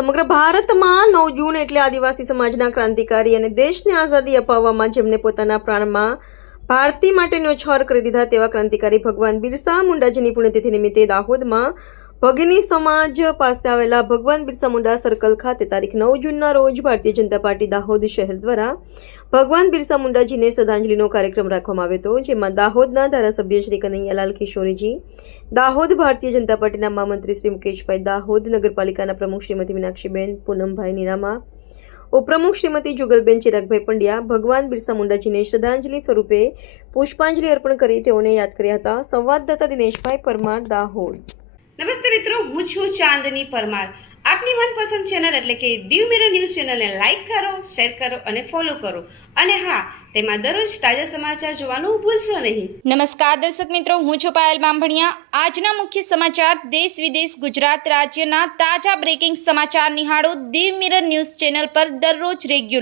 સમગ્ર ભારતમાં 9 જૂન એટલે આદિવાસી સમાજના ક્રાંતિકારી અને દેશને આઝાદી અપાવવામાં જેમને પોતાના પ્રાણમાં ભારતી માટે ન્યોછાવર કરી દીધા તેવા ક્રાંતિકારી ભગવાન બિરસા મુંડાજીની પુણ્યતિથિ નિમિત્તે દાહોદમાં ભગીની સમાજ પાસે આવેલા ભગવાન બિરસા મુંડા સર્કલ ખાતે તારીખ 9 જૂનના રોજ ભારતીય જનતા પાર્ટી દાહોદ શહેર દ્વારા ભગવાન બિરસા મુંડાજીને શ્રદ્ધાંજલિનો કાર્યક્રમ રાખવામાં આવ્યો હતો, જેમાં દાહોદના ધારાસભ્ય શ્રી કનૈયાલાલ કિશોરીજી, દાહોદ ભારતીય જનતા પાર્ટીના મહામંત્રી શ્રી મુકેશભાઈ, દાહોદ નગરપાલિકાના પ્રમુખ શ્રીમતી મીનાક્ષીબેન પૂનમભાઈ નીરામા, ઉપપ્રમુખ શ્રીમતી જુગલબેન ચિરાગભાઈ પંડ્યા ભગવાન બિરસા મુંડાજીને શ્રદ્ધાંજલિ સ્વરૂપે પુષ્પાંજલિ અર્પણ કરી તેઓને યાદ કર્યા હતા. સંવાદદાતા દિનેશભાઈ પરમાર, દાહોદ. નમસ્તે મિત્રો, હું છું ચાંદની પરમાર. આપની મનપસંદ ચેનલ એટલે કે દીવ મિરર ન્યૂઝ ચેનલને લાઈક કરો, શેર કરો અને ફોલો કરો. અને હા, તેમાં દરરોજ તાજા સમાચાર જોવાનું ભૂલશો નહીં. નમસ્કાર દર્શક મિત્રો, હું છું પાયલ બામભણિયા. આજના મુખ્ય સમાચાર દેશ વિદેશ ગુજરાત રાજ્યના તાજા બ્રેકિંગ સમાચાર નિહાળો દીવ મિરર ન્યૂઝ ચેનલ પર દરરોજ રેગ્યુલર.